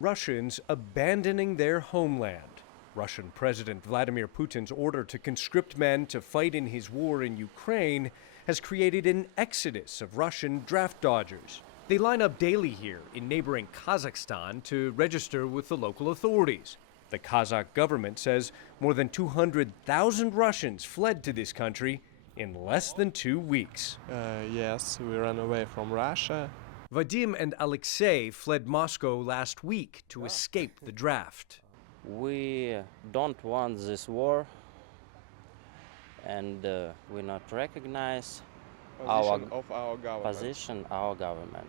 Russians abandoning their homeland. Russian President Vladimir Putin's order to conscript men to fight in his war in Ukraine has created an exodus of Russian draft dodgers. They line up daily here in neighboring Kazakhstan to register with the local authorities. The Kazakh government says more than 200,000 Russians fled to this country in less than 2 weeks. Yes, we ran away from Russia. Vadim and Alexei fled Moscow last week to escape the draft. We don't want this war, and we not recognize our government.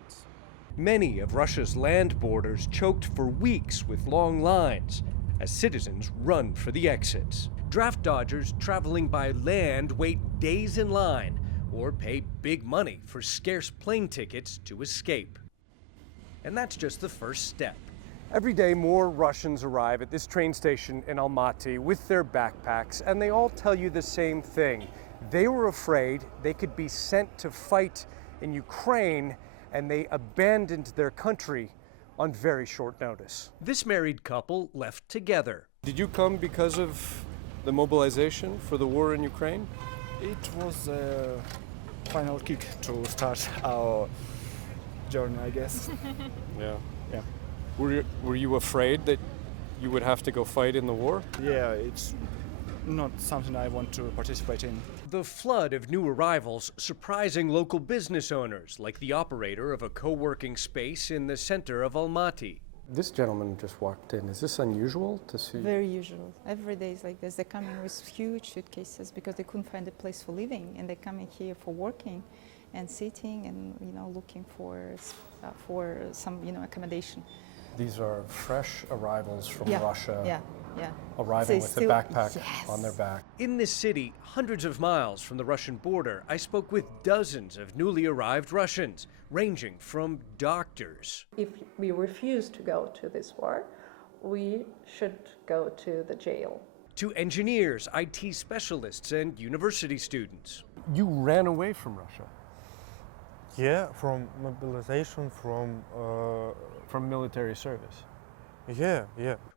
Many of Russia's land borders choked for weeks with long lines as citizens run for the exits. Draft dodgers traveling by land wait days in line or pay big money for scarce plane tickets to escape. And that's just the first step. Every day, more Russians arrive at this train station in Almaty with their backpacks, and they all tell you the same thing. They were afraid they could be sent to fight in Ukraine, and they abandoned their country on very short notice. This married couple left together. Did you come because of the mobilization for the war in Ukraine? It was a final kick to start our journey, I guess. Yeah. Yeah. Were you afraid that you would have to go fight in the war? Yeah, it's not something I want to participate in. The flood of new arrivals surprising local business owners, like the operator of a co-working space in the center of Almaty. This gentleman just walked in. Is this unusual to see? Very usual. Every day is like this. They're coming with huge suitcases because they couldn't find a place for living, and they're coming here for working and sitting and looking for some accommodation. These are fresh arrivals from Russia. Yeah. Arriving with a backpack yes. on their back. In this city, hundreds of miles from the Russian border, I spoke with dozens of newly arrived Russians, ranging from doctors. If we refuse to go to this war, we should go to the jail. To engineers, IT specialists, and university students. You ran away from Russia? Yeah, from mobilization, from military service. Yeah.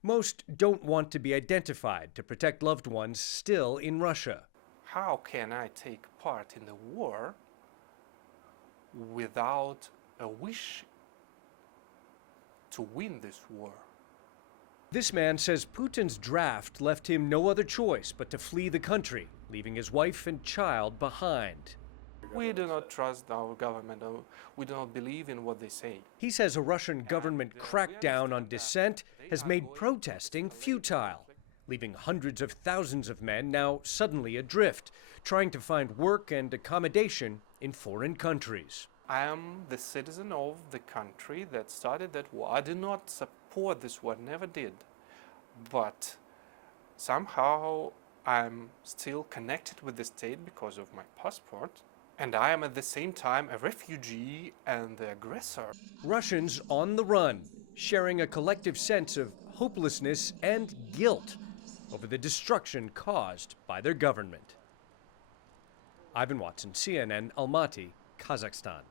Most don't want to be identified to protect loved ones still in Russia. How can I take part in the war without a wish to win this war? This man says Putin's draft left him no other choice but to flee the country, leaving his wife and child behind. We do not trust our government. We do not believe in what they say. He says a Russian government crackdown on dissent has made protesting futile, leaving hundreds of thousands of men now suddenly adrift, trying to find work and accommodation in foreign countries. I am the citizen of the country that started that war. I do not support this war, never did. But somehow I'm still connected with the state because of my passport. And I am at the same time a refugee and the aggressor. Russians on the run, sharing a collective sense of hopelessness and guilt over the destruction caused by their government. Ivan Watson, CNN, Almaty, Kazakhstan.